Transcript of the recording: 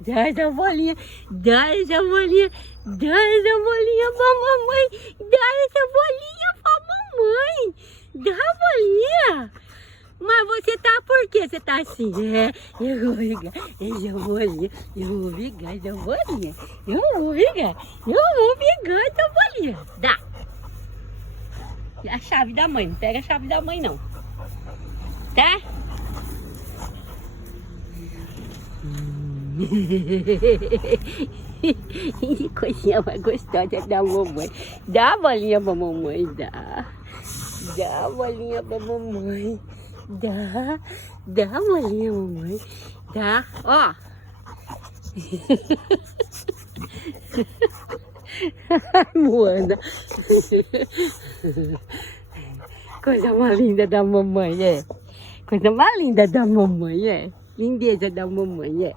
Dá essa bolinha, dá essa bolinha, dá essa bolinha pra mamãe, dá essa bolinha pra mamãe, dá a bolinha. Mas você tá por que você tá assim? Eu vou pegar essa bolinha, eu vou pegar essa bolinha, eu vou pegar essa bolinha. Dá. A chave da mãe, não pega a chave da mãe não. Tá? Coisinha mais gostosa da mamãe. Dá a bolinha pra mamãe, dá. Dá a bolinha pra mamãe. Dá a bolinha, mamãe. Dá, ó. Moana. Coisa mais linda da mamãe, é. Coisa mais linda da mamãe, é. Lindeza da mamãe, é.